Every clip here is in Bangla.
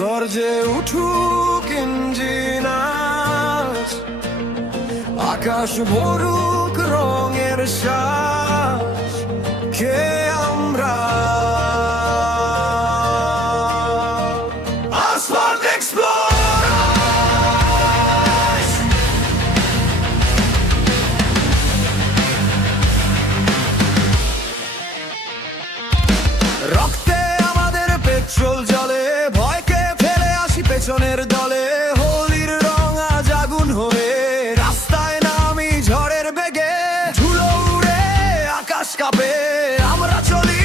গর্জে উঠুক ইঞ্জিন আজ, আকাশ ভরুক রঙের শ্বাস, কে আমরা? Asphalt Explorers! রক্তে আমাদের পেট্রোল জ্বলে, ভয়কে ফেলে আসি পেছনের দলে। হোলির রং আজ আগুন হয়ে, রাস্তায় নামি ঝড়ের বেগে। ধুলো উড়ে আকাশ কাঁপে, আমরা চলি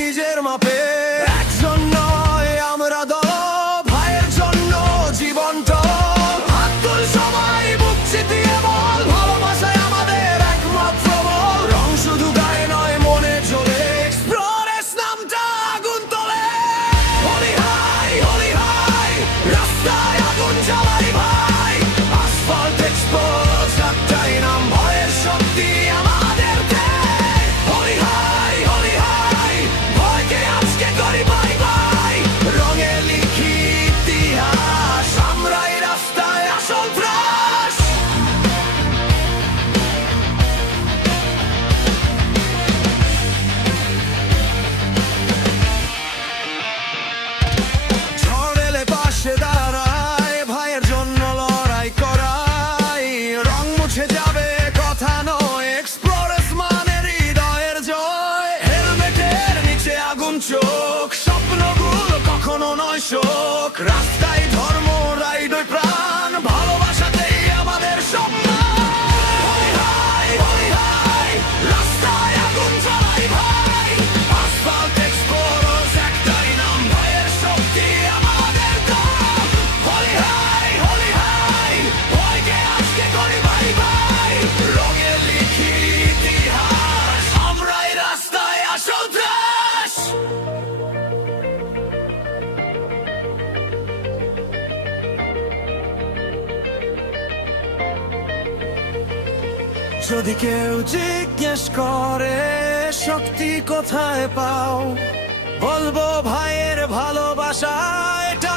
নিজের মাপে। একজন নয় আমরা দল, ভাইয়ের জন্য জীবনটা। হাত তুল সবাই, বুক চিতিয়ে বল, ভালোবাসায় আমাদের একমাত্র বল। রং শুধু গায়ে নয় মনে জ্বলে, এক্সপ্লোরেস নামটা আগুন তোলে। হোলি হাই, হোলি হাই, রাস্তায় আগুন জ্বালাই ভাই। আসফল্ট এক্সপোজ, একটাই নাম, ভয়ের শক্তি আমাদের দেয়। হোলি হাই, হোলি হাই, ভয়কে আজকে করি বাই বাই। রঙে লিখি ইতিহাস, আমরাই রাস্তায় আসল ত্রাস। ঝড় এলে পাশে দাঁড়ায়, ভাইয়ের জন্য লড়াই করাই। রং মুছে যাবে কথা নয়, এক্সপ্লোরেস মানে হৃদয়ের জয়। হেলমেটের নিচে আগুন চোখ, স্বপ্নগুলো কখনো নয় শোক। রাস্তায় ধর্ম, রাইডই প্রাণ, ভালোবাসাতেই আমাদের সম্মান। হোলি হাই, হোলি হাই, রাস্তায় আগুন জ্বালাই ভাই। আসফল্ট এক্সপ্লোরার্স, একটাই নাম, ভয়ের শক্তি আমাদের দাম। হোলি হাই, হোলি হাই, ভয়কে আজকে করি বাই বাই। রঙে লিখি ইতিহাস, আমরাই রাস্তায় আসল ত্রাস। যদি কেউ জিজ্ঞেস করে শক্তি কোথায় পাও, বলবো ভাইয়ের ভালোবাসা এটা